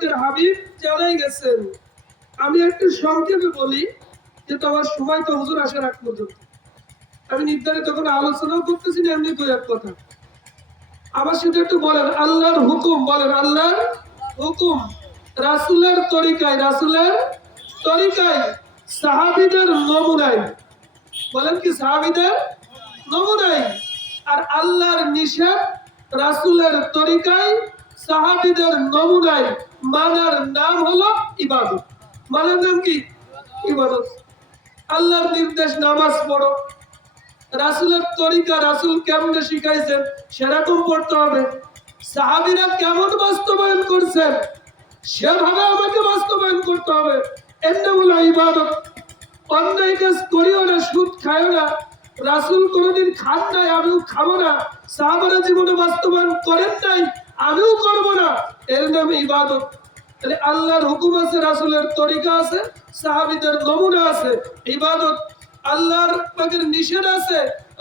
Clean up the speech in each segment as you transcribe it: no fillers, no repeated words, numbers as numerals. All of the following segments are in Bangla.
পাকের হাবিব জানাই গেছেন। আমি একটু সংক্ষেপে বলি, যে তোমার সময় তো হুজুর আসার আগ পর্যন্ত আমি নির্ধারিত কোনো আলোচনাও করতেছি না, এমনি দুই এক কথা আমার সাথে একটু বলেন আল্লাহর হুকুম, বলেন আল্লাহর হুকুম, রাসূলের তরিকায়, রাসূলের তরিকায়, সাহাবীদের নমুনায়, বলেন কি সাহাবীদের নমুনায়, আর আল্লাহর নিষেধ রাসূলের তরিকায় সাহাবীদের নমুনায় মানার নাম হলো ইবাদত। মানার নাম কি? ইবাদত। আল্লাহর নির্দেশ নামাজ পড়ো, রাসূলের তরিকা, রাসূল কেমনে শিখাইছেন সেরকম পড়তে হবে। সাহাবীরা কেমন বাস্তবায়ন করছেন সেভাবে আমাকে বাস্তবায়ন করতে হবে। এটা হলো ইবাদত। অন্যায় কাজ করিও না, সুদ খাইও না। রাসূল কোনোদিন খান নাই, আমিও খাবো না। সাহাবারা জীবনে বাস্তবায়ন করেন নাই, আমিও করব না। এর নাম ইবাদত। তাহলে আল্লাহর হুকুম আছে, রাসূলের তরিকা আছে, সাহাবীদের নমুনা আছে, ইবাদত। আল্লাহর পাকের নিষেধ আছে,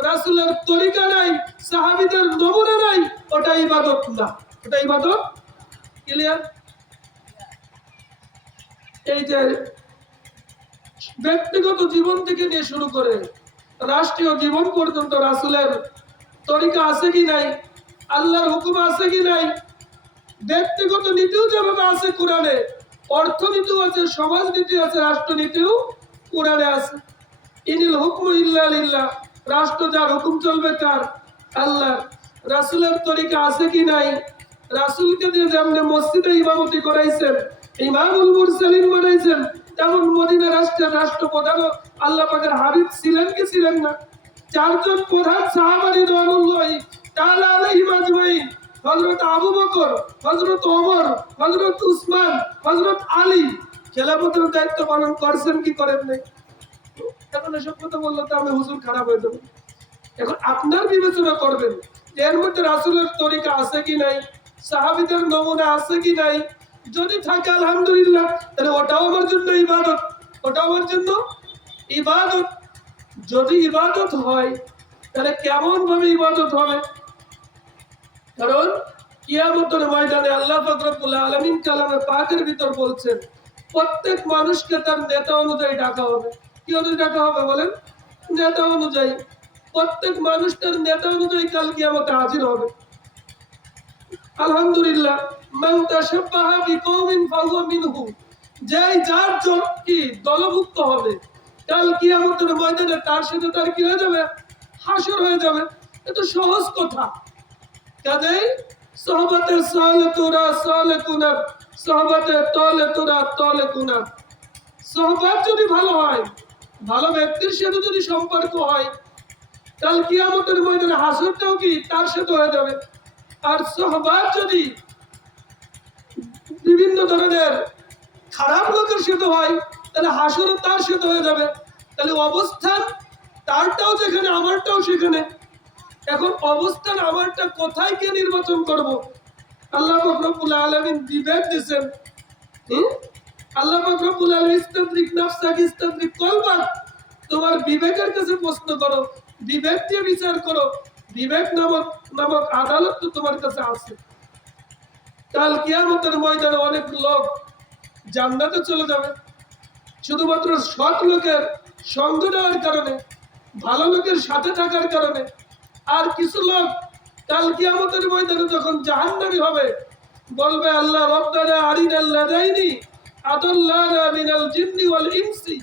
রাসূলের তরিকা নাই, সাহাবীদের নমুনা নাই, ওটা ইবাদত না। ওটা ইবাদত। ক্লিয়ার? এই যে ব্যক্তিগত জীবন থেকে নিয়ে শুরু করে রাষ্ট্রীয় জীবন পর্যন্ত রাসূলের তরিকা আছে কি নাই, আল্লাহর হুকুম আছে কি নাই, ব্যক্তিগত নীতিও যেভাবে আছে কোরআনে, অর্থনীতিও আছে, সমাজনীতি আছে, রাষ্ট্রনীতিও কোরআনে আছে। ইনিল হুকমু ইল্লা লিল্লাহ, রাষ্ট্র যার হুকুম চলবে কার? আল্লাহ। রাসূলের তরিকা আছে কি নাই? রাসূলকে দিয়ে যেমন মসজিদে ইমামতি করাইছেন, ইমামুল মুরসালিন বানাইছেন, তেমন মদিনা রাষ্ট্রের রাষ্ট্রপ্রধানও আল্লাহ পাকের হাবিব ছিলেন কি ছিলেন না? চারজন প্রধান সাহাবা রাদিয়াল্লাহু তাআলা আলাইহিম আজমাইন, হযরত আবু বকর, হযরত ওমর, হযরত উসমান, হযরত আলী খেলাফতের দায়িত্ব পালন করছেন কি করেন নাই? এখন এসব কথা বললে তো আমি হুজুর খারাপ হয়ে যাবো। এখন আপনার বিবেচনা করবেন যে এর মধ্যে রাসূলের তরিকা আছে কি নাই, সাহাবীদের নমুনা আছে কি নাই। যদি থাকে আলহামদুলিল্লাহ, তাহলে ওটাও আমার জন্য ইবাদত, ওটাও আমার জন্য ইবাদত। যদি ইবাদত হয় তাহলে কেমন ভাবে ইবাদত হবে? কারণ কিয়ামতের ময়দানে আল্লাহ পাক রব্বুল আলামিন কালামে পাকের ভিতর বলছেন প্রত্যেক মানুষকে তার নেতা অনুযায়ী ডাকা হবে। কি অনুযায়ী ডাকা হবে বলেন? নেতা অনুযায়ী। প্রত্যেক মানুষ তার নেতা অনুযায়ী কাল কিয়ামতে হাজির হবে। আলহামদুলিল্লাহ, মান তাশাব্বাহা বিকওমিন ফাহুয়া মিনহুম, যেই যার কি দলভুক্ত হবে কাল কিয়ামতের ময়দানে তার সাথে তার কি হয়ে যাবে? হাসর হয়ে যাবে। এটা সহজ কথা। কাজেই সোহবতে সালেতুরা সালেকুনা, সোহবতে তালেতুরা তালেকুনা। সোহবত যদি ভালো হয়, ভালো ব্যক্তির সাথে যদি সম্পর্ক হয়, কাল কিয়ামতের ময়দানে হাসরটাও কি তার সাথে হয়ে যাবে। আর সোহবত যদি বিভিন্ন ধরনের খারাপ লোকের সাথে হয়, তাহলে হাসরও তার সাথে হয়ে যাবে। তাহলে অবস্থান তারটাও যেখানে, আমারটাও সেখানে। এখন অবস্থান আমারটা কোথায় কে নির্বাচন করব? আল্লাহ পাক রব্বুল আলামিন বিবেক দিয়েছেন। আল্লাহ পাক রব্বুল আলামিন ইস্তাদরিক নাফসাক ইস্তাদরিক কলবাক, তোমার বিবেকের কাছে প্রশ্ন করো, বিবেক দিয়ে বিচার করো। বিবেক নামক আদালত তো তোমার কাছে আছে। কাল কিয়ামতের ময়দানে অনেক লোক জান্নাতে চলে যাবে শুধুমাত্র সৎ লোকের সঙ্গ দেওয়ার কারণে, ভালো লোকের সাথে থাকার কারণে। আর কিছু লোক কাল কিয়ামতের ময়দানে যখন জাহান্নামী হবে, বলবে আল্লাহ রব্বানা আরিনাল লাযাইনি আদাল্লানা মিনাল জিন্নি ওয়াল ইনসি,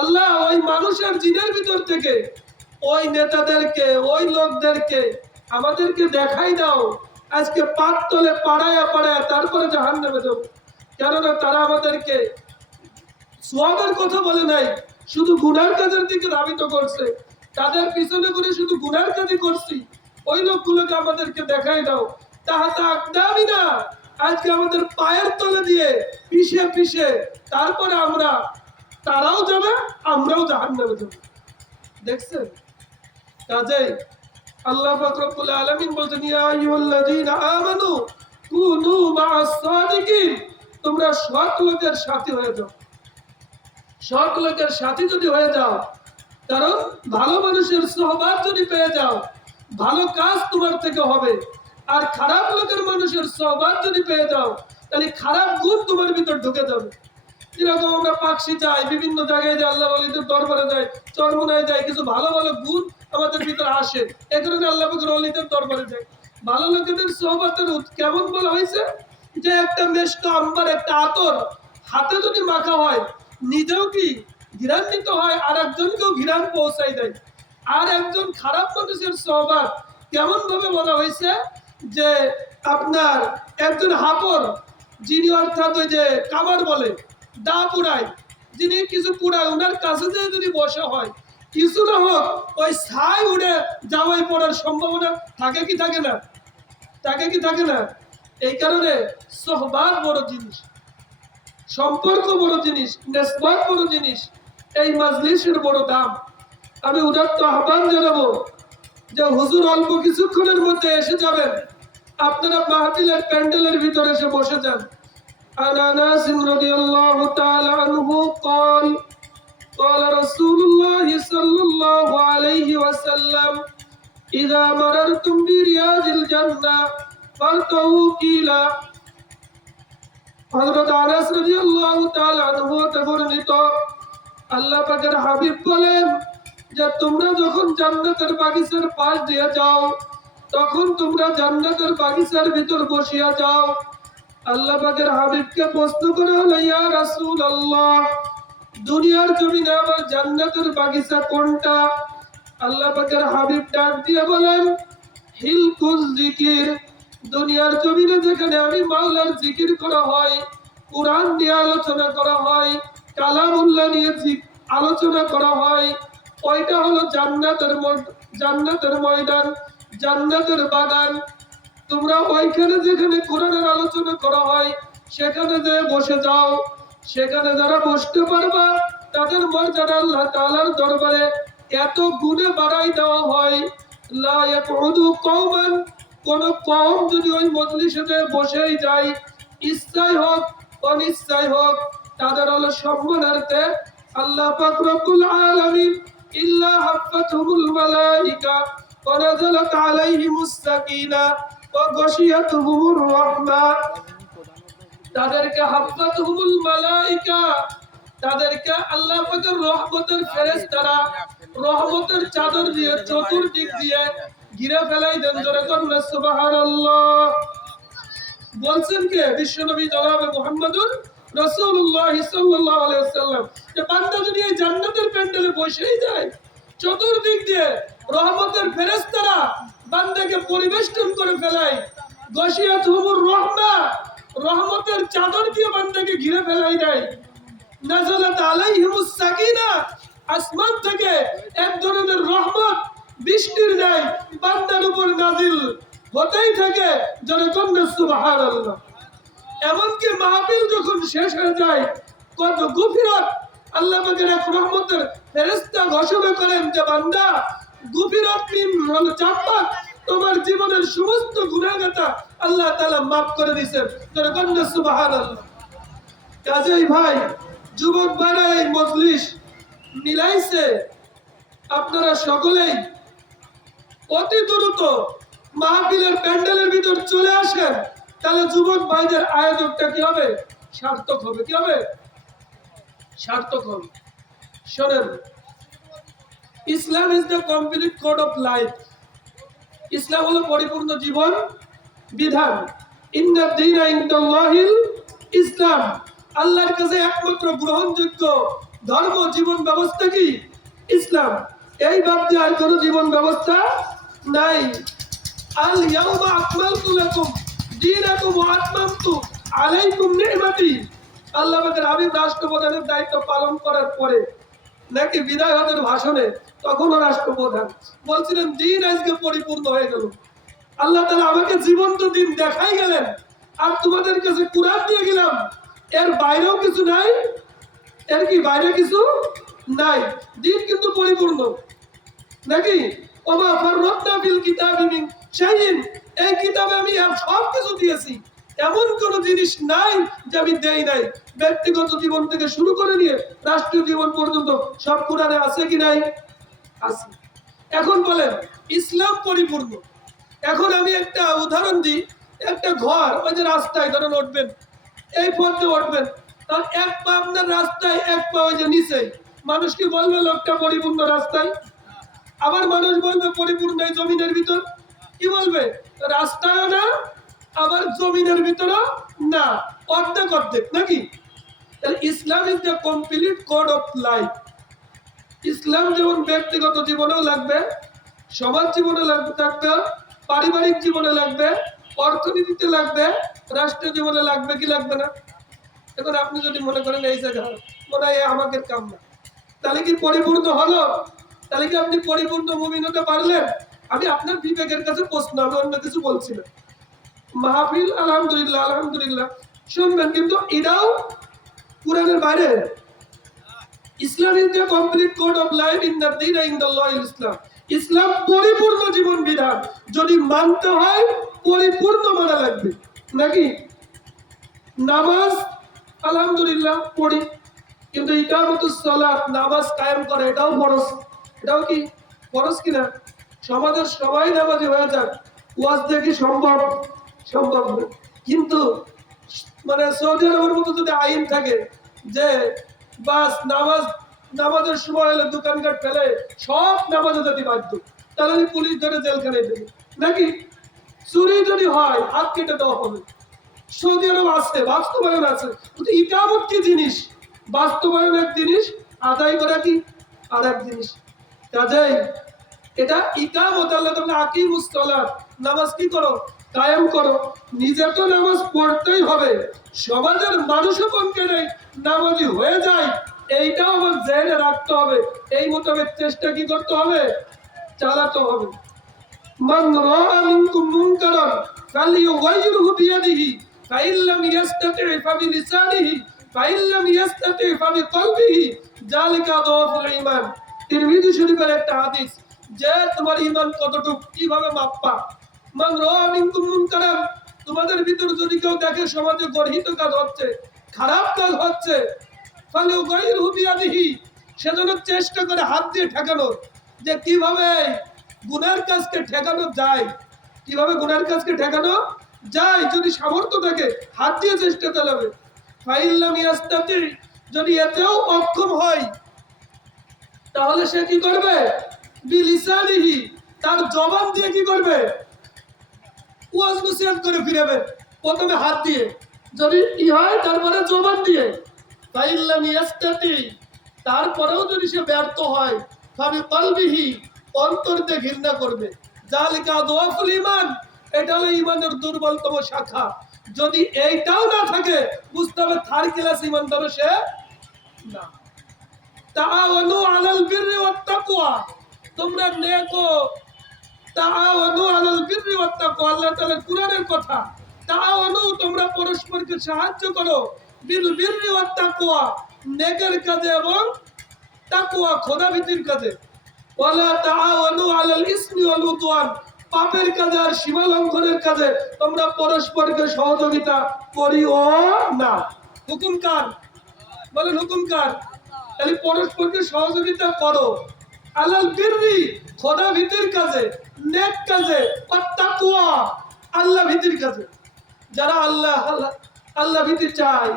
আল্লাহ ওই মানুষের জিনের ভিতর থেকে ওই নেতাদেরকে, ওই লোকদেরকে আমাদেরকে দেখাই দাও। আজকে পাত তলে পাড়ায়া পাড়ায়া তারপরে জাহান্নামে দেব। কেননা তারা আমাদেরকে সওয়াবের কথা বলে নাই, শুধু গুনার কাজের দিকে ধাবিত করছে। তাদের পিছনে করে শুধু গুনার কাজই করছি। ওই লোকগুলোকে আমাদেরকে দেখাই দাও। তাহাতা আকদামিনা, আজকে আমাদের পায়ের তলে দিয়ে পিষে পিষে তারপরে আমরা, তারাও যাবে, আমরাও জাহান্নামে যাব। দেখছেন? কাজেই আল্লাহ পাক রব্বুল আলামিন বলেন ইয়া আইয়ুহাল্লাযীনা আমানু কুনু মা'আস সাদিকিন, তোমরা সৎ লোকের সাথী হয়ে যাও। সৎ লোকের সাথী যদি হয়ে যাও, কারণ ভালো মানুষের সোহবত যদি পেয়ে যাও, ভালো কাজ তোমার থেকে হবে। আর খারাপ লোকের মানুষের সোহবত যদি পেয়ে যাও, তাহলে খারাপ গুণ তোমার ভিতর ঢুকে যাবে। যেরকম আমরা পাকশি যাই, বিভিন্ন জায়গায় যে আল্লাহ ওলিদের দরবারে যায়, চরমনায় যায়, কিছু ভালো ভালো গুণ আমাদের ভিতরে আসে, এই কারণে আল্লাহ পাকের ওলিদের দরবারে যায়। ভালো লোকেদের সোহবতের কেমন বলা হয়েছে যে একটা মেশক আম্বার, একটা আতর হাতে যদি মাখা হয়, নিজেও কি ঘৃণান্বিত হয়, আর একজনকেও ঘৃণান পৌঁছাই দেয়। আর একজন খারাপ মানুষের সোহবত কেমন ভাবে বলা হয়েছে যে আপনার একজন হাপর, যিনি অর্থাৎ ওই যে কামার বলে, দা পুরায়, যিনি কিছু পুরায়, ওনার কাছে যদি বসা হয়, কিছু না হোক ওই ছাই উড়ে জামাই পড়ার সম্ভাবনা থাকে কি থাকে না? থাকে কি থাকে না? এই কারণে সোহবাত বড় জিনিস, সম্পর্ক বড় জিনিস, নেসবত বড় জিনিস, এই মাজলিসের বড় দাম। আমি উদাত্ত আহ্বান জানাবো যে হুজুর অল্প কিছুক্ষণের মধ্যে এসে যাবেন, আপনারা মাহফিলের প্যান্ডেলের ভিতরে এসে বসে যান। عن انس رضي الله تعالى عنه قال قال رسول الله صلى الله عليه وسلم اذا مررتم برياض الجنه فارتعوا قيلا। হযরত আনাস রাদিয়াল্লাহু তাআলা আনহু হতে বর্ণিত, আল্লাহ পাকের হাবিব বলেন যে তোমরা যখন জান্নাতের বাগিচার পাশ দিয়ে যাও, তখন তোমরা জান্নাতের বাগিচার ভিতর বসিয়া যাও। আল্লাহ পাকের হাবিবকে প্রশ্ন করা হলো, ইয়া রাসূলুল্লাহ, দুনিয়ার জমিনে আমার জান্নাতের বাগিচা কোনটা? আল্লাহ পাকের হাবিব ডাক দিয়ে বলেন, হিলকুল জিকির, দুনিয়ার জমিনে যেখানে আমি মাওলার জিকির করা হয়, কুরআন নিয়ে আলোচনা করা হয়, কালামুল্লাহ নিয়ে আলোচনা করা হয়, ওইটা হলো জান্নাতের ময়দান, জান্নাতের বাগান। তোমরা ওইখানে যেখানে কোরআনের আলোচনা করা হয় সেখানে যে বসে যাও। সেখানে যারা বসতে পারবা তাদের মর্যাদা আল্লাহ তাআলার দরবারে এত গুণে বাড়াই দেওয়া হয়, লা ইয়াকুদু কওমান, কোন কওম যদি ওই মজলিসে বসেই যায়, ইচ্ছাই হোক অনিচ্ছাই হোক, তাদের হলো সম্মানার্থে আল্লাহ পাক রব্বুল আলামিন ইল্লা হাফাতুহুল মালাইকা ওয়া নাযালাত আলাইহিমুস সাকিনা ওয়া গাশিয়াতুহুমুর রাহমা। তাদেরকে হাফাতুহুল মালাইকা, তাদেরকে আল্লাহ পাকের রহমতের ফেরেশতারা রহমতের চাদর দিয়ে চতুর্দিক দিয়ে ঘিরে ফেলাই দেন। জোরে করুন সুবহানাল্লাহ। বলছেন কে? বিশ্বনবী জনাবে মুহাম্মদুর রাসূলুল্লাহ সাল্লাল্লাহু আলাইহি ওয়াসাল্লাম, যে বান্দা যদি এই জান্নাতের প্যান্ডেলে বসেই যায়, চতুর্দিক দিয়ে রহমতের ফেরেশতারা বান্দাকে পরিবেষ্টন করে ফেলায়, গাশিয়াতুহুমুর রাহমা, রহমতের চাদর দিয়ে বান্দাকে ঘিরে ফেলাই দেয়, নাযালাত আলাইহিমুস সাকিনা, আসমান থেকে এক ধরনের রহমত বৃষ্টির ন্যায় বান্দার উপর নাজিল হতেই থাকে। যখন সুবহানাল্লাহ। এমনকি মাহফিল যখন শেষ হয়ে যায়, কত গফিরত আল্লাহ পাকের এক রহমতের ফেরেশতা ঘোষণা করেন যে বান্দা, গফিরত মিন হলো জান্নাত, তোমার জীবনের সমস্ত গুনাহগাতা আল্লাহ তাআলা maaf করে দিয়েছেন। যখন সুবহানাল্লাহ। কাজেই ভাই, যুবক ভাইরা এই মজলিস মিলাইছে, আপনারা সকলেই অতি দ্রুত মাহফিলের প্যান্ডেলের ভিতর চলে আসেন, তাহলে যুবক ভাইদের আয়োজনটা কি হবে? সার্থক হবে। কি হবে? সার্থক হবে। শোনেন, Islam is the complete code of life. ইসলাম হলো পরিপূর্ণ জীবন বিধান। ইন্না দীনা ইনদাল্লাহিল ইসলাম, আল্লাহর কাছে একমাত্র গ্রহণযোগ্য ধর্ম জীবন ব্যবস্থা কি? ইসলাম। এই বাদ দিয়ে আর কোনো জীবন ব্যবস্থা নাই। আল ইয়াউমা আকমালতু লাকুম দীনাকুম ওয়া আতমামতু আলাইকুম নি'মাতি। আল্লাহ পাকের হাবিব রাষ্ট্রপ্রধানের দায়িত্ব পালন করার পরে নাকি বিদায় হতের ভাষণে, তখনও রাষ্ট্রপ্রধান বলছিলেন, দিন আজকে পরিপূর্ণ হয়ে গেল। আল্লাহ তাআলা আমাকে জীবন্ত দিন দেখাই গেলেন, আর তোমাদের কাছে কুরআন দিয়ে গেলাম, এর বাইরেও কিছু নাই। এর কি বাইরে কিছু নাই? দিন কিন্তু পরিপূর্ণ নাকি? ওমা ফাররাতনা ফিল কিতাবি মিন শাইইন, এই কিতাবে আমি সব কিছু দিয়েছি, এমন কোন জিনিস নাই যে আমি দেই নাই। ব্যক্তিগত জীবন থেকে শুরু করে নিয়ে রাষ্ট্রীয় জীবন পর্যন্ত সব কোরআনে আছে কি নাই? আছে। এখন বলেন, ইসলাম পরিপূর্ণ। এখন আমি একটা উদাহরণ দিই। একটা ঘর, ওই যে রাস্তায় ধরেন উঠবেন, এই পথে উঠবেন, তার এক পা আপনার রাস্তায়, এক পা ওই যে নিচে। মানুষ কি বলবে লোকটা পরিপূর্ণ রাস্তায়? আবার মানুষ বলবে পরিপূর্ণ এই জমিনের ভিতর। কি বলবে? রাস্তায় না, আবার জমিনের ভিতরও না, অর্ধেক অর্ধেক নাকি? তাহলে Islam is the complete code of life. ইসলাম যেমন ব্যক্তিগত জীবনেও লাগবে, সমাজ জীবনে থাকবে, পারিবারিক জীবনে লাগবে, অর্থনীতিতে লাগবে, রাষ্ট্র জীবনে লাগবে কি লাগবে না? এখন আপনি যদি মনে করেন এই জায়গা মনে হয় আমাদের কাম না, তাহলে কি পরিপূর্ণ হলো? তাহলে কি আপনি পরিপূর্ণ মুমিন হতে পারলেন? আমি আপনার বিবেকের কাছে প্রশ্ন, আমি অন্য কিছু বলছি না। মাহফিল আলহামদুলিল্লাহ আলহামদুলিল্লাহ শুনবেন, কিন্তু এটাও কোরআনের বাইরে। Islam is the complete code of life in the দীন ইনদাল্লাহ ইসলাম। ইসলাম পরিপূর্ণ জীবন বিধান, যদি মানতে হয় পরিপূর্ণ মানা লাগবে নাকি? নামাজ আলহামদুলিল্লাহ পড়ি, কিন্তু ইকামতুস সালাত, নামাজ কায়েম করে, এটাও ফরজ। এটাও কি ফরজ কিনা? সমাজের সবাই নামাজি হয়ে যাক, ওয়াজ দিয়ে কি সম্ভব? সম্ভব না। কিন্তু মানে সৌদি আরবের মতো যদি আইন থাকে যে বাস নামাজের সময় হলে দোকানঘাট ফেলে সব নামাজে যেতে বাধ্য, তাহলে পুলিশ ধরে জেলখানায় দেবে নাকি? চুরি যদি হয় হাত কেটে দেওয়া হবে। সৌদি আরব আছে, বাস্তবায়ন আছে, কিন্তু ইকামত কি জিনিস? বাস্তবায়ন এক জিনিস, আদায় করা কি আর এক জিনিস। কাজেই এটা ইকামত, আল্লাহ তাআলা আকিমুস সালাত, নামাজ কি করো? কায়েম করো। নিজে তো নামাজ পড়তেই হবে, সমাজের মানুষও কোনকে নেই নামাজি হয়ে যায়, এইটাও আমার জেনে রাখতে হবে। এই মোতাবেক চেষ্টা কি করতে হবে? চালাতে হবে। মান রাআ মিনকুম মুনকারান ফালিয়ুগাইয়িরহু বিয়াদিহি ফাইন লাম ইয়াস্তাতি' ফাবিলিসানিহি ফাইন লাম ইয়াস্তাতি' ফাবিকলবিহি যালিকা আদওয়াফুল ঈমান। তিরমিজি শরীফের একটা হাদিস, যে তোমার ঈমান কতটুকু কিভাবে মাপবা? মান রাআ মিনকুম মুনকারান, তোমাদের ভিতর যদি কেউ দেখে সমাজে গর্হিত কাজ হচ্ছে, খারাপ কাজ হচ্ছে, ফালিয়ুগাইয়িরহু বিয়াদিহি, সেজন্য চেষ্টা করে হাত দিয়ে ঠেকানোর, যে কিভাবে গুনার কাজকে ঠেকানো যায়, কিভাবে গুনার কাজকে ঠেকানো যায়। যদি সামর্থ্য থাকে হাত দিয়ে চেষ্টা চালাবে। ফাইল্লাম ইয়াস্তাতি, যদি এতেও অক্ষম হয় তাহলে সে কি করবে? বিলিসানিহি, তার জবান দিয়ে কি করবে? ওয়াজ নসিহত করে ফিরাবে। প্রথমে হাত দিয়ে যদি হয়, তারপরে জবান দিয়ে। ফাইল্লাম ইয়াস্তাতি, তারপরেও যদি সে ব্যর্থ হয়, ফাবিকলবিহি, অন্তর দিয়ে ঘৃণা করবে। যালিকা আদওয়াফুল ঈমান, এটা হলো ঈমানের দুর্বলতম শাখা। যদি এইটাও না থাকে বুঝতে হবে থার্ড ক্লাস ঈমানদার সে না। তাআওয়ানু আলাল বিররি ওয়াত তাকওয়া, তোমরা নেক ও তাআওয়ানু আলাল বিররি ওয়াত তাকওয়া, আল্লাহ তাআলার কুরআনের কথা। তাআওয়ানু, তোমরা পরস্পরকে সাহায্য করো, বিল বিররি ওয়াত তাকওয়া, নেকের কাজে এবং তাকওয়া খোদাভীতির কাজে। ওয়ালা তাআওয়ানু আলাল ইসমি ওয়াল উদওয়ান, পাপের কাজে আর সীমা লঙ্ঘনের কাজে তোমরা পরস্পরকে সহযোগিতা করিও না। হুকুম কার? বলেন হুকুম কার? তাহলে পরস্পরকে সহযোগিতা করো। আলাল বিররি, খোদা ভীতির কাজে, নেক কাজে, আর তাকওয়া, আল্লাহ ভীতির কাজে। যারা আল্লাহ ভীতি চায়,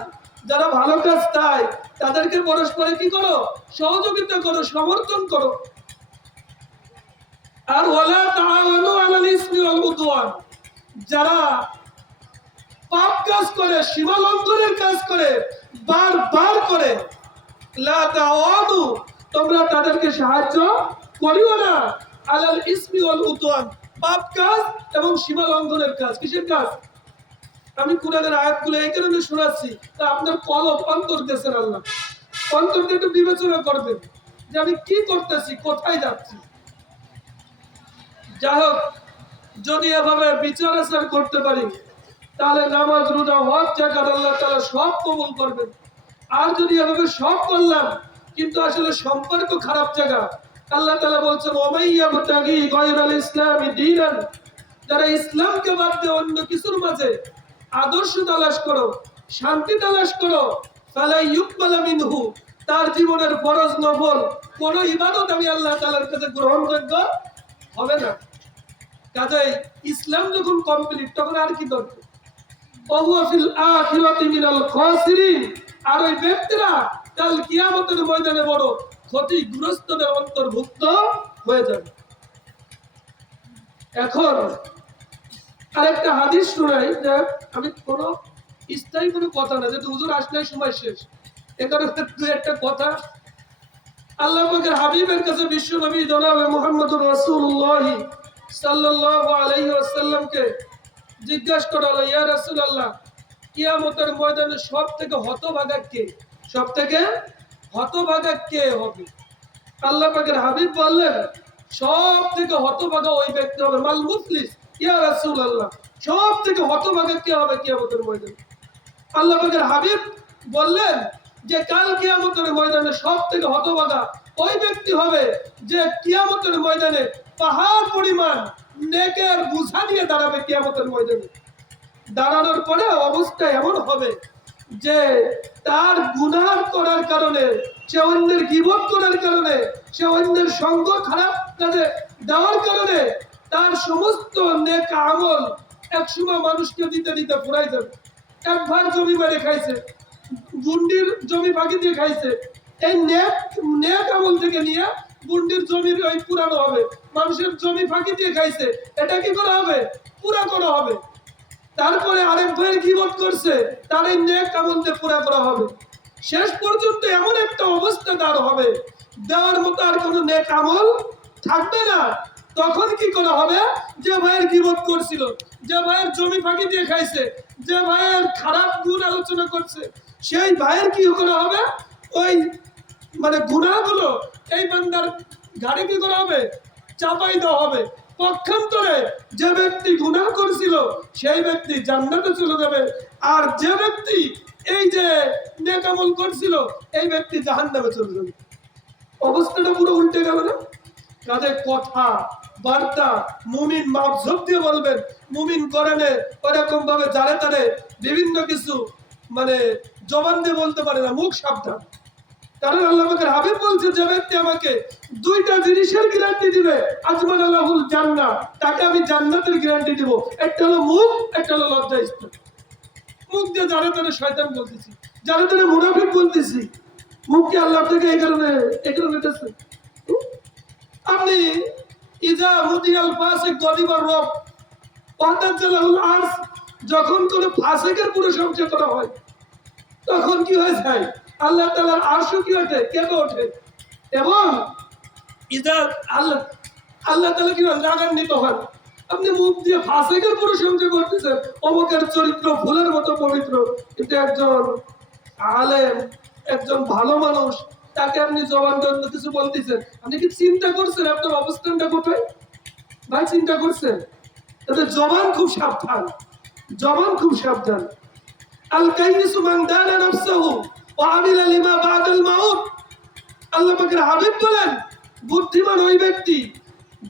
যারা ভালো কাজ চায়, তাদেরকে পরস্পরে কি করো? সহযোগিতা করো, সমর্থন করো। আর ওয়ালা তাআওয়ানু আলাল ইসমি ওয়াল উদওয়ান, যারা পাপ কাজ করে, সীমা লঙ্ঘনের কাজ করে, বারবার করে, লা তাআওয়ানু, তোমরা তাদেরকে সাহায্য করিও না, আলাল ইসমি ওয়াল উদওয়ান, পাপ কাজ এবং সীমা লঙ্ঘনের কাজ। কিসের কাজ? আমি কুরআনের আয়াতগুলো এই কারণে শোনাচ্ছি, তা আপনার কলব অন্তর দেশের আল্লাহ অন্তরকে একটু বিবেচনা করবেন যে আমি কি করতেছি, কোথায় যাচ্ছি। যাই হোক, যদি এভাবে বিচার আচার করতে পারি তাহলে নামাজ, রোজা, হজ, যাকাত আল্লাহ তাআলা সব কবুল করবেন। আর যদি এভাবে সব করলাম কিন্তু আসলে সম্পর্ক খারাপ জায়গা, আল্লাহ তাআলা বলছেন ওয়ামাইয়াবতাগি গায়রাল ইসলামি দীনান, যারা ইসলামকে বাদ দিয়ে অন্য কিছুর মাঝে আদর্শ তালাশ করো, শান্তি তালাশ করো, ফালা ইউকবালা মিনহু, তার জীবনের ফরজ নফল কোন ইবাদত আমি আল্লাহ তাআলার কাছে গ্রহণযোগ্য হবে না। কাজেই ইসলাম যখন কমপ্লিট, তখন আর কি দরকার? ওয়া ফিল আখিরাতি মিনাল খাসিরিন, আর ওই ব্যক্তিরা কাল কিয়ামতের ময়দানে বড় ক্ষতিগ্রস্তদের অন্তর্ভুক্ত হয়ে যাবে। এখন আরেকটা হাদিস শোনাই, যে আমি কোনো স্থায়ী কোনো কথা না, যেহেতু হুজুর আসলে সময় শেষ, এখানে দু একটা কথা। আল্লাহ পাকের হাবিবের কাছে বিশ্ব নবী জনাবে মুহাম্মদুর রাসূলুল্লাহ সাল্লাল্লাহু আলাইহি ওয়াসাল্লামকে জিজ্ঞাসা করা হলো, ইয়া রাসূলুল্লাহ, কিয়ামতের ময়দানে সবথেকে হতভাগা কে? সবথেকে হতভাগা কে হবে? আল্লাহ পাকের হাবিব বললেন, সবথেকে হতভাগা ওই ব্যক্তি হবে মাল মুফলিস। ইয়া রাসূলুল্লাহ, সবথেকে হতভাগা কে হবে কিয়ামতের ময়দানে? আল্লাহ পাকের হাবিব বললেন যে কাল কিয়ামতের ময়দানে সবথেকে হতভাগা ওই ব্যক্তি হবে যে কিয়ামতের ময়দানে পাহাড় পরিমাণ নেকের বোঝা নিয়ে দাঁড়াবে। কিয়ামতের ময়দানে দাঁড়ানোর পরে অবস্থা এমন হবে যে তার গুনাহ করার কারণে, সে অন্যের গীবত করার কারণে, সে অন্যের সঙ্গ খারাপ কাজে দেওয়ার কারণে তার সমস্ত নেক আমল একসময় মানুষকে দিতে দিতে ফুরাই যাবে। একবার জমি মেরে খাইছে, গুন্ডির জমি ফাঁকি দিয়ে খাইছে, এই নেক আমল থেকে নিয়ে গুন্ডির জমির ওই পুরানো হবে। মানুষের জমি ফাঁকি দিয়ে খাইছে, এটা কি করা হবে? পুরা করা হবে। তারপরে আরেক ভাইয়ের গীবত করছে, তার এই নেক আমল দিয়ে পুরা করা হবে। শেষ পর্যন্ত এমন একটা অবস্থা দাঁড় হবে, দেওয়ার মতো আর কোনো নেক আমল থাকবে না। তখন কি করা হবে? যে ভাইয়ের গীবত করছিল, যে ভাইয়ের জমি ফাঁকি দিয়ে খাইছে, যে ভাইয়ের খারাপ গুণ আলোচনা করছে, সেই ভাইয়ের কি করা হবে? ওই মানে গুনাহগুলো এই বান্দার ঘাড়ে কি করা হবে? চাপাই দেওয়া হবে। পক্ষান্তরে যে ব্যক্তি গুনাহ করেছিল সেই ব্যক্তি জান্নাতে চলে যাবে, আর যে ব্যক্তি এই যে নেক আমল করছিল এই ব্যক্তি জাহান্নামে চলে যাবে। অবস্থাটা পুরো উল্টে গেল না? কাজে কথা বার্তা মুমিন মাপঝোপ দিয়ে বলবেন। মুমিন কোরআনে ওরকম ভাবে যারে তারে বিভিন্ন কিছু মানে জবান দিয়ে বলতে পারে না, মুখ সাবধান। কারণ আল্লাহ পাকের হাবিব বলছে, যে ব্যক্তি আমাকে দুইটা জিনিসের গ্যারান্টি দিবে আজমান আল্লাহুল জান্নাহ, তাকে আমি জান্নাতের গ্যারান্টি দিব। একটা হলো মুখ, একটা হলো লজ্জাস্থান। মুখ দিয়ে যারে তারে শয়তান বলতেছি, যারে তারে মুনাফিক বলতেছি, মুখকে আল্লাহ থেকে এই কারণে দিতেছে। আপনি ইজা মুদিয়াল ফাসিক গদিবার রব ওয়াতাজালাহুল আরশ, যখন কোন ফাসিকের প্রশংসা করা হয় তখন কি হয়ে যায়? আল্লাহ তাআলার আরশ কি ওঠে? কেঁপে ওঠে। এবং ইজা আল্লাহ তাআলা কি রাগান্বিত হন। আপনি মুখ দিয়ে ফাসিকের প্রশংসা করতেছেন, অমুকের চরিত্র ফুলের মতো পবিত্র, কিন্তু একজন আলেম, একজন ভালো মানুষ, তাকে আপনি জবান দিয়ে কিছু বলতেছেন। আপনি কি চিন্তা করছেন আপনার অবস্থানটা কোথায়? ভাই চিন্তা করছেন? তাদের জবান খুব সাবধান, জবান খুব সাবধান। আল কাইয়িসু মান দানা নাফসাহু ওয়া আমিলা লিমা বাদাল মাউত। আল্লাহ পাকের হাবিব বলেন, বুদ্ধিমান ওই ব্যক্তি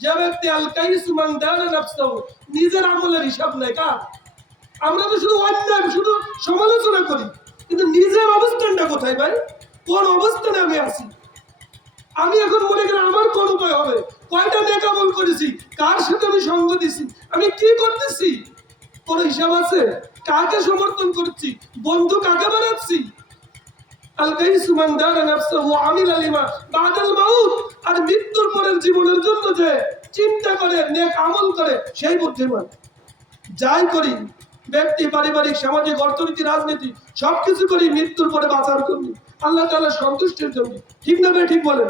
যে ব্যক্তি আল কাইয়িসু মান দানা নাফসাহু, নিজের আমলের হিসাব নাই। কার? আমরা তো শুধু অন্যায়, শুধু সমালোচনা করি, কিন্তু নিজের অবস্থানটা কোথায় ভাই? কোন অবস্থানে আমি আছি? আমি এখন মনে করি আমার কোন উপায় হবে? কয়টা নেক আমল করেছি, কার সাথে আমি সঙ্গ দিছি, আমি কি করতেছি, কোন হিসাব আছে? কাকে সমর্থন করছি, বন্ধু কাকে বানাচ্ছি? আল কাইয়িসু মান দানা নাফসাহু ওয়া আমিলা লিমা বাদাল মাউত। আর মৃত্যুর পরের জীবনের জন্য যে চিন্তা করে, নেক আমল করে, সেই বুদ্ধিমান। যাই করি, ব্যক্তি, পারিবারিক, সামাজিক, অর্থনীতি, রাজনীতি, সবকিছু করি মৃত্যুর পরে বাঁচার জন্য, আল্লাহ তাআলার সন্তুষ্টির জন্য। ঠিক না ভাই? ঠিক বলেন।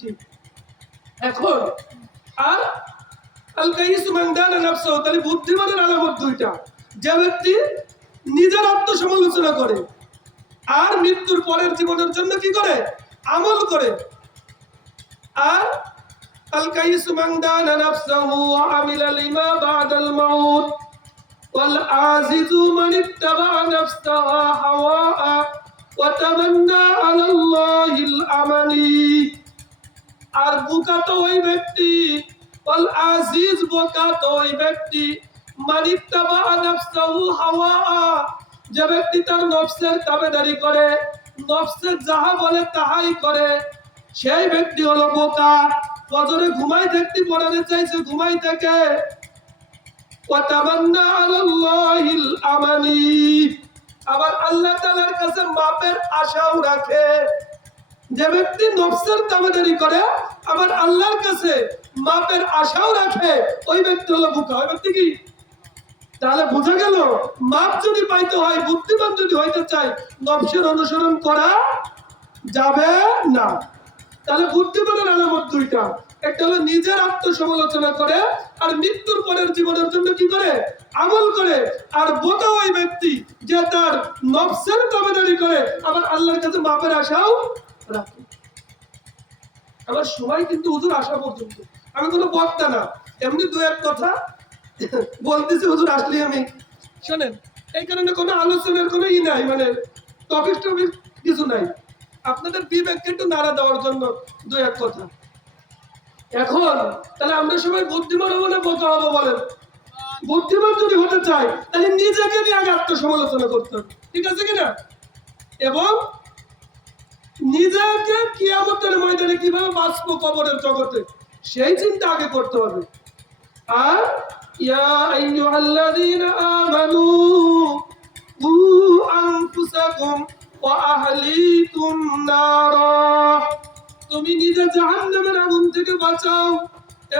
ঠিক। এখন আর আল কাইয়িসু মান দানা নাফসাহু, তাহলে বুদ্ধিমানের আলামত দুইটা। যে ব্যক্তি নিজের আত্মসমালোচনা করে আর মৃত্যুর পরের জীবনের জন্য কি করে? আমল করে। আর আল কাইয়িসু মান দানা নাফসাহু ওয়া আমিলা লিমা বাদাল মাউত ওয়াল আজিজু মান ইত্তাবা নাফসাহা হাওয়া ওয়া তামান্না আলাল্লাহিল আমানি। আর বোকা তো ওই ব্যক্তি, ওয়াল আজিজ, বোকা তো ওই ব্যক্তি, মান ইত্তাবা নাফসাহু হাওয়া, যে ব্যক্তি তার নফসের তাবেদারি করে, নফসে যাহা বলে তাহাই করে, সেই ব্যক্তি হলো বোকা। ফজরে ঘুমাই থাকতে পড়াতে চাইছে, ঘুমাই থেকে ওয়া তামান্না আলাল্লাহিল আমানি, আবার আল্লাহ তাআলার কাছে মাপের আশাও রাখে। যে ব্যক্তি নফসের দামাদারি করে আবার আল্লাহর কাছে মাপের আশাও রাখে, ওই ব্যক্তি হলো বোকা। ওই ব্যক্তি কি? তাহলে বোঝা গেল, মাপ যদি পাইতে হয়, বুদ্ধিমান যদি হইতে চাই, নফসের অনুসরণ করা যাবে না। তাহলে বুদ্ধিমানের আলামত দুইটা, একটা হলো নিজের আত্মসমালোচনা করে আর মৃত্যুর পরের জীবনের জন্য কি করে? আমল করে। আর বোকা ওই ব্যক্তি যে তার নফসের দামাদারি করে আবার আল্লাহর কাছে মাপের আশাও রাখে। আমার সময় কিন্তু হুজুর আসা পর্যন্ত, আমি কোনো বক্তা না, এমনি দু এক কথা বলতেছি হুজুর আসলে আমি শোনেন। এই কারণে কোনো আলোচনার কোনো ই নাই, মানে টপিক কিছু নাই, আপনাদের বিবেককে একটু নাড়া দেওয়ার জন্য দু এক কথা। এখন তাহলে আমরা সবাই বুদ্ধিমান হবো না বোকা হবো বলেন? বুদ্ধিমান যদি হতে চাই তাহলে নিজেকে নিয়ে আগে আত্মসমালোচনা করতে হবে, ঠিক আছে কিনা? এবং নিজেকে কিয়ামতের ময়দানে কিভাবে বাঁচবো কবরের জগতে, সেই চিন্তা আগে করতে হবে। আর ইয়া আইয়ুহাল্লাযীনা আমানু কু আনফুসাকুম ওয়া আহলিকুম নারা, তুমি নিজে জাহান্নামের আগুন থেকে বাঁচাও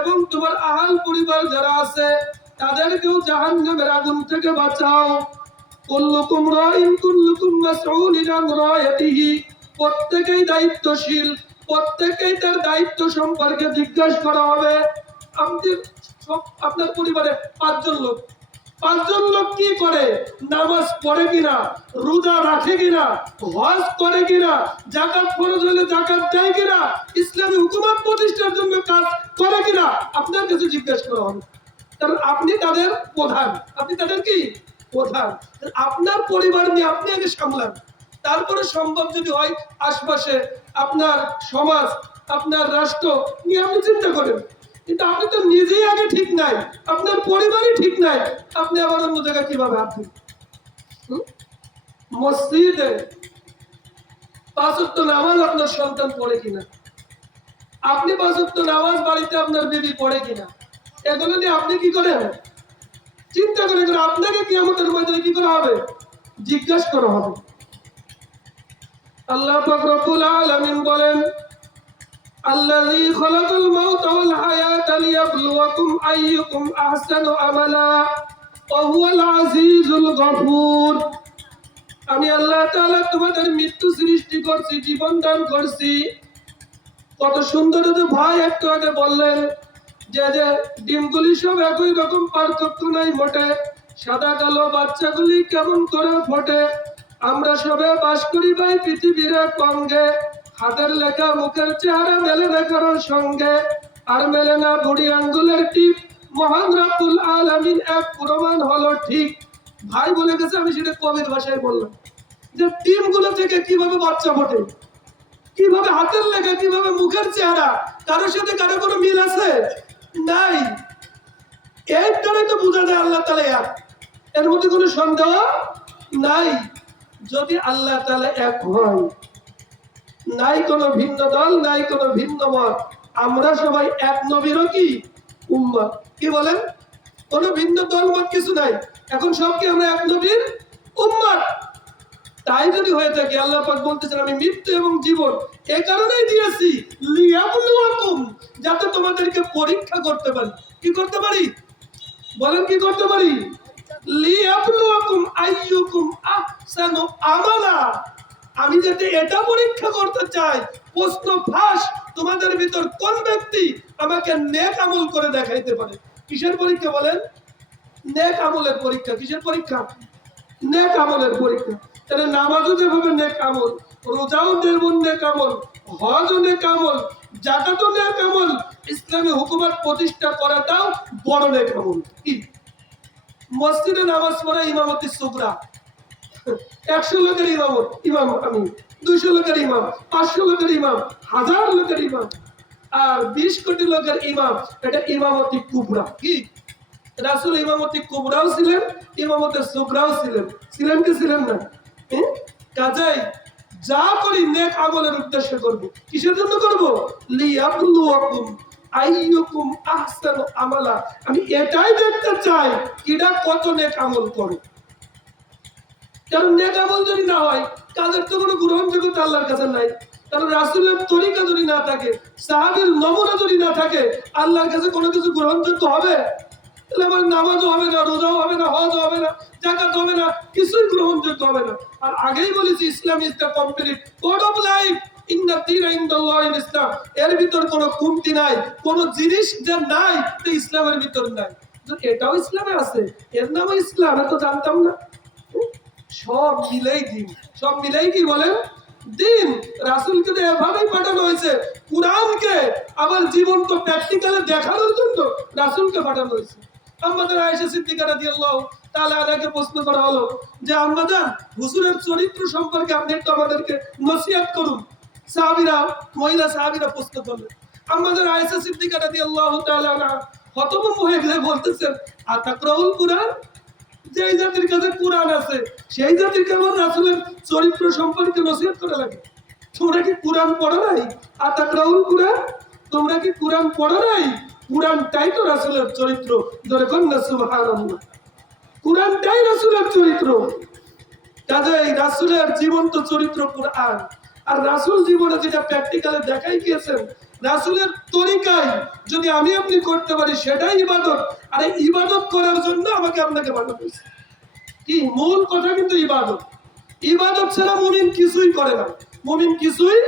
এবং তোমার আহল পরিবার যারা আছে তাদেরকেও জাহান্নামের আগুন থেকে বাঁচাও। কুল্লুকুম রাইন কুল্লুকুম মাসউলুন আন রায়াতিহি, প্রত্যেকেই দায়িত্বশীল, প্রত্যেকেই তার দায়িত্ব সম্পর্কে জিজ্ঞাসা করা হবে। আপনি আপনার পরিবারে পাঁচজন লোক কি করে? নামাজ পড়ে কিনা, রোজা রাখে কিনা, হজ করে কিনা, যাকাত ফরজ হলে যাকাত দেয় কিনা, ইসলামী হুকুমত প্রতিষ্ঠার জন্য কাজ করে কিনা, আপনার কাছে জিজ্ঞাসা করা হবে। কারণ আপনি তাদের প্রধান, আপনি তাদের কি প্রধান। আপনার পরিবার নিয়ে আপনি আগে সামলান, তারপরে সম্ভব যদি হয় আশপাশে আপনার সমাজ, আপনার রাষ্ট্র নিয়ে আপনি চিন্তা করেন। কিন্তু আপনি তো নিজেই আগে ঠিক নাই, আপনার পরিবারই ঠিক নাই, আপনি আবার অন্য জায়গায় কিভাবে হাত দিন? মসজিদে 5 ওয়াক্ত নামাজ আপনার সন্তান পড়ে কিনা, আপনি 5 ওয়াক্ত নামাজ বাড়িতে আপনার বিবি পড়ে কিনা, এগুলো নিয়ে আপনি কি করেন? চিন্তা করে করে আপনাকে কিয়ামতের ময়দানে কি করা হবে? জিজ্ঞাসা করা হবে। আল্লাহ পাক রব্বুল আলামিন বলেন, আল্লাযী খালাকাল মাউতা ওয়াল হায়াতা লিয়াবলুয়াকুম আইয়ুকুম আহসানু আমালা ওয়া হুয়াল আজিজুল গফুর। আমি আল্লাহ তাআলা তোমাদের মৃত্যু সৃষ্টি করছি, জীবন দান করছি। কত সুন্দর যে ভাই একটু আগে বললেন যে ডিমগুলি সব একই রকম, পার্থক্য নাই মোটে, সাদা কালো বাচ্চাগুলি কেমন করে ফোটে। আমরা সবে বাস করি ভাই পৃথিবীর এক অঙ্গে, হাতের লেখা মুখের চেহারা মেলে না কারোর সঙ্গে, আর মেলে না বুড়ি আঙ্গুলের টিপ। মহান রব্বুল আলামিন এক প্রমাণ হলো ঠিক। ভাই বলে গেছে, আমি সেটা কবির ভাষায় বললাম যে টিমগুলো থেকে কিভাবে বাচ্চা ফোটে, কিভাবে হাতের লেখা, কিভাবে মুখের চেহারা, কারোর সাথে কারো কোনো মিল আছে? নাই। এর দ্বারাই তো বোঝা যায় আল্লাহ তাআলা এক, এর মধ্যে কোনো সন্দেহ নাই। যদি আল্লাহ তাআলা এক হয়, নাই কোনো ভিন্ন দল, নাই কোনো ভিন্ন মত, আমরা সবাই এক নবীরও কি উম্মত। কি বলেন? কোনো ভিন্ন দল মত কিছু নাই, এখন সব কি আমরা এক নবীর উম্মত। তাই যদি হয়ে থাকে, আল্লাহ পাক বলতেছেন আমি মৃত্যু এবং জীবন এই কারণেই দিয়েছি লিয়াবলুয়াকুম, যাতে তোমাদেরকে পরীক্ষা করতে পারি। কি করতে পারি? বলেন কি করতে পারি? লিয়াবলুয়াকুম আইয়ুকুম আহসানু আমালা, আমি যাতে এটা পরীক্ষা করতে চাই, প্রশ্ন ফাঁস, তোমাদের ভিতর কোন ব্যক্তি আমাকে নেক আমল করে দেখাইতে পারে। কিসের পরীক্ষা বলেন? নেক আমলের পরীক্ষা। কিসের পরীক্ষা? নেক আমলের পরীক্ষা। তাহলে নামাজও যেভাবে নেক আমল, রোজাও যেমন নেক আমল, হজও নেক আমল, যাকাতও নেক আমল, ইসলামী হুকুমত প্রতিষ্ঠা করাটাও বড় নেক আমল। কি? মসজিদে নামাজ পড়া ইমামতি সুগরা, 100 লোকের ইমাম আমি, 200 লোকের ইমাম, 500 লোকের ইমাম, 1000 লোকের ইমাম, আর 20 কোটি লোকের ইমাম, এটা ইমামতি কুবরা। কি? রাসূল ইমামতি কুবরাও ছিলেন, ইমামতি সুগরাও ছিলেন। ছিলেন কি ছিলেন না? কাজেই যা করি নেক আমলের উদ্দেশ্যে করব। কিসের জন্য করব? লিয়াবলুয়াকুম, আইয়ুকুম আহসানু আমালা, আমি এটাই দেখতে চাই কিডা কত নেক আমল করে। কারণ নেক আমল যদি না হয় কাজের তো কোনো গ্রহণযোগ্যতা আল্লাহর কাছে নাই। কারণ রাসূলের তরিকা যদি না থাকে, সাহাবীর নমুনা যদি না থাকে, আল্লাহর কাছে কোনো কিছু গ্রহণযোগ্য হবে? তাহলে আমার নামাজও হবে না, রোজাও হবে না, হজও হবে না, যাকাত হবে না, কিছুই গ্রহণযোগ্য হবে না। আর আগেই বলেছি Islam is the complete code of life, ইন্না দীনা ইনদাল্লাহিল ইসলাম। এর ভিতর কোনো কমতি নাই, কোনো জিনিস যে নাই তে ইসলামের ভিতর নাই। তো এটাও ইসলামে আছে, এর নামও ইসলাম, এত জানতাম না। সব মিলেই দিন, সব মিলেই কি বলেন দিন। রাসূলকে তো এভাবেই পাঠানো হয়েছে, কুরআনকে আবার জীবন্ত প্র্যাকটিক্যালে দেখানোর জন্য রাসূলকে পাঠানো হয়েছে। আমাদের আয়েশা সিদ্দিকা রাদিয়াল্লাহু তাআলা আনহাকে প্রশ্ন করা হলো যে আম্মা জান, হুজুরের চরিত্র সম্পর্কে আপনি একটু আমাদেরকে নসিহত করুন। সাহাবীরা, মহিলা সাহাবীরা প্রশ্ন করলেন। আমাদের আয়েশা সিদ্দিকা রাদিয়াল্লাহু তাআলা আনহা হতভম্ব হয়ে গেলে বলতেছেন, আতাকরাউল কুরআন, যেই জাতির কাছে কুরআন আছে সেই জাতির কেমন রাসূলের চরিত্র সম্পর্কে নসিহত করা লাগে? তোমরা কি কুরআন পড়ো নাই? আতাকরাউল কুরআন, তোমরা কি কুরআন পড়ো নাই? কুরআনটাই তো রাসূলের চরিত্র। ধরে কোন না সুবহানাল্লাহ, কুরআনটাই রাসূলের চরিত্র। কাজেই রাসূলের জীবন্ত চরিত্র কুরআন। আর রাসূল জীবনে যেটা প্র্যাকটিক্যালে দেখাই গিয়েছেন, রাসূলের তরিকায় যদি আমি আপনি করতে পারি সেটাই ইবাদত। আর এই ইবাদত করার জন্য আমাকে আপনাকে বানানো হয়েছে। কি মূল কথা কিন্তু ইবাদত। ইবাদত ছাড়া মুমিন কিছুই করে না, মুমিন কিছুই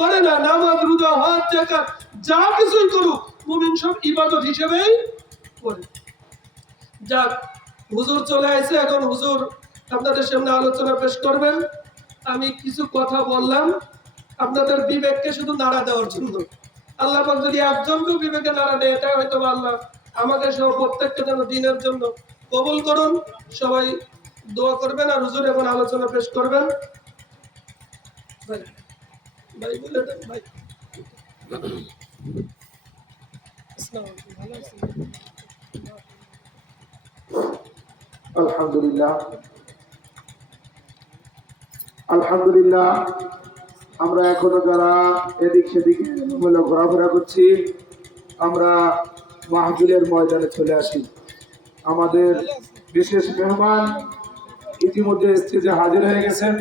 করে না। নামাজ, রোজা, হজ, যাকাত যা কিছুই করুক মুমিন সব ইবাদত হিসেবেই করে। যাক, হুজুর চলে আসে, এখন হুজুর আপনাদের সামনে আলোচনা পেশ করবেন। আমি কিছু কথা বললাম আপনাদের বিবেককে শুধু নাড়া দেওয়ার জন্য। আল্লাহ পাক যদি একজনকেও বিবেকে নাড়া দেয়, এটাই হয়তো আল্লাহ আমাকে সহ প্রত্যেককে যেন দিনের জন্য কবুল করুন। সবাই দোয়া করবেন। আর হুজুর এখন আলোচনা পেশ করবেন। ভাই ভাই বলে দেন ভাই। ভালো আছেন? আলহামদুলিল্লাহ, আলহামদুলিল্লাহ। আমরা এখনো যারা এদিক সেদিকে ঘোরাফেরা করছি, আমরা মাহফিলের ময়দানে চলে আসি। আমাদের বিশেষ মেহমান ইতিমধ্যে স্টেজে হাজির হয়ে গেছেন।